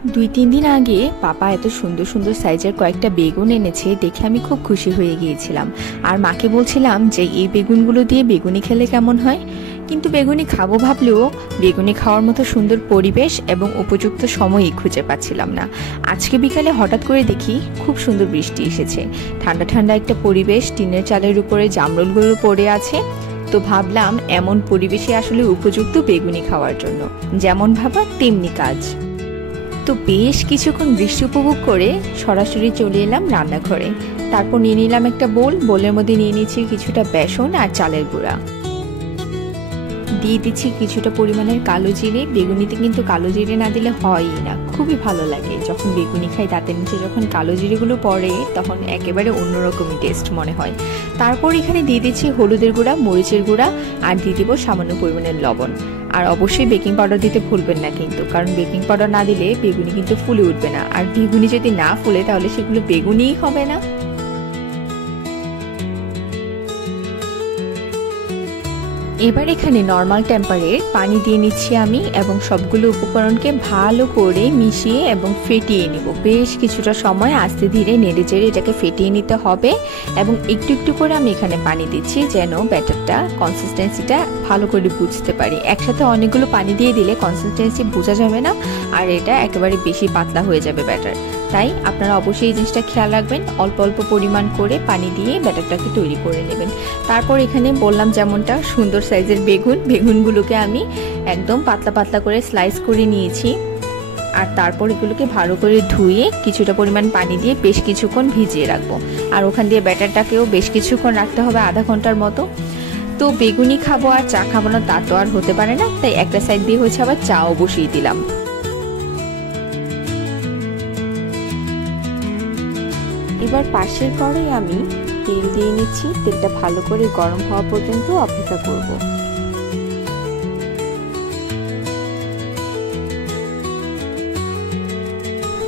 2-3 দিন আগে পাপা এত সুন্দর সুন্দর সাইজের কয়েকটা বেগুন এনেছে, দেখে আমি খুব খুশি হয়ে গিয়েছিলাম। আর মাকে বলছিলাম যে এই বেগুনগুলো দিয়ে বেগুনি খেলে কেমন হয়, কিন্তু বেগুনি খাবো ভাবলেও বেগুনি খাওয়ার মতো সুন্দর পরিবেশ এবং উপযুক্ত সময়ই খুঁজে পাচ্ছিলাম না। আজকে বিকালে হঠাৎ করে দেখি খুব সুন্দর বৃষ্টি এসেছে, ঠান্ডা ঠান্ডা একটা পরিবেশ, টিনের চালের উপরে জামরুলগুলো পড়ে আছে। তো ভাবলাম এমন পরিবেশে আসলে উপযুক্ত বেগুনি খাওয়ার জন্য, যেমন ভাবা তেমনি কাজ। তো বেশ কিছুক্ষণ বৃষ্টি উপভোগ করে সরাসরি চলে এলাম রান্নাঘরে। তারপর নিয়ে নিলাম একটা বোলের মধ্যে নিয়ে নিচ্ছি কিছুটা বেসন আর চালের গুঁড়া, দিয়ে দিচ্ছি কিছুটা পরিমাণের কালো জিরে। বেগুনিতে কিন্তু কালো জিরে না দিলে হয়ই না, খুবই ভালো লাগে যখন বেগুনি খাই দাঁতের নিচে যখন কালো জিরেগুলো পড়ে তখন একেবারে অন্যরকমই টেস্ট মনে হয়। তারপর এখানে দিয়ে দিচ্ছি হলুদের গুঁড়া, মরিচের গুঁড়া আর দিয়ে দিব সামান্য পরিমাণের লবণ। আর অবশ্যই বেকিং পাউডার দিতে ভুলবেন না কিন্তু, কারণ বেকিং পাউডার না দিলে বেগুনি কিন্তু ফুলে উঠবে না, আর বেগুনি যদি না ফুলে তাহলে সেগুলো বেগুনিই হবে না। এবার এখানে নর্মাল টেম্পারে পানি দিয়ে নিচ্ছি আমি, এবং সবগুলো উপকরণকে ভালো করে মিশিয়ে এবং ফেটিয়ে নিব। বেশ কিছুটা সময় আস্তে ধীরে নেড়ে চেড়ে এটাকে ফেটিয়ে নিতে হবে, এবং একটু একটু করে আমি এখানে পানি দিচ্ছি যেন ব্যাটারটা কনসিস্টেন্সিটা ভালো করে বুঝতে পারি। একসাথে অনেকগুলো পানি দিয়ে দিলে কনসিস্টেন্সি বোঝা যাবে না, আর এটা একেবারে বেশি পাতলা হয়ে যাবে ব্যাটার। তাই আপনারা অবশ্যই এই জিনিসটা খেয়াল রাখবেন, অল্প অল্প পরিমাণ করে পানি দিয়ে ব্যাটারটাকে তৈরি করে নেবেন। তারপর এখানে বললাম যেমনটা সুন্দর সাইজের বেগুনগুলোকে আমি একদম পাতলা পাতলা করে স্লাইস করে নিয়েছি। আর তারপর এগুলোকে ভালো করে ধুয়ে কিছুটা পরিমাণ পানি দিয়ে বেশ কিছুক্ষণ ভিজিয়ে রাখবো। আর ওখান দিয়ে ব্যাটারটাকেও বেশ কিছুক্ষণ রাখতে হবে, আধা ঘন্টার মতো। তো বেগুনি খাবো আর চা খাবো না তা তো আর হতে পারে না, তাই একটা সাইড দিয়ে হচ্ছে আবার চাও বসিয়ে দিলাম। এবার পাশের কড়াই আমি তেল দিয়ে নিচ্ছি, তেলটা ভালো করে গরম হওয়া পর্যন্ত অপেক্ষা করব।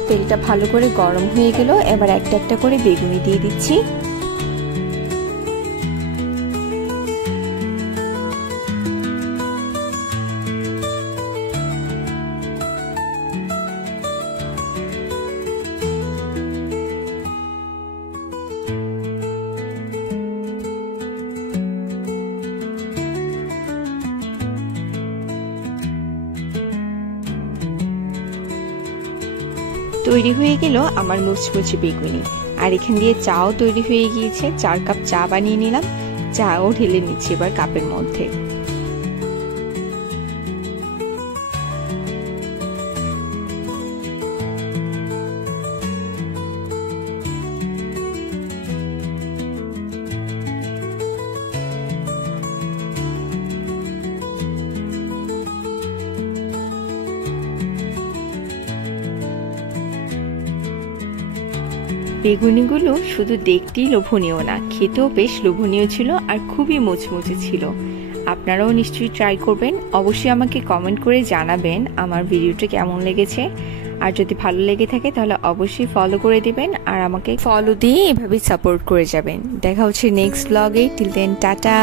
তেলটা ভালো করে গরম হয়ে গেল, এবার একটা একটা করে বেগুনি দিয়ে দিচ্ছি। তৈরি হয়ে গেল আমার মুচমুচে বেগুনি। আর এখান দিয়ে চাও তৈরি হয়ে গিয়েছে, 4 কাপ চা বানিয়ে নিলাম, চাও ঢেলে নিচ্ছি এবার কাপের মধ্যে। বেগুনিগুলো শুধু দেখতেই লোভনীয় না, খেতেও বেশ লোভনীয় ছিল আর খুবই মুচমুচে ছিল। আপনারাও নিশ্চয়ই ট্রাই করবেন, অবশ্যই আমাকে কমেন্ট করে জানাবেন আমার ভিডিওটা কেমন লেগেছে। আর যদি ভালো লেগে থাকে তাহলে অবশ্যই ফলো করে দিবেন, আর আমাকে ফলো দিয়ে এভাবেই সাপোর্ট করে যাবেন। দেখা হচ্ছে নেক্সট ব্লগে। Till then tata.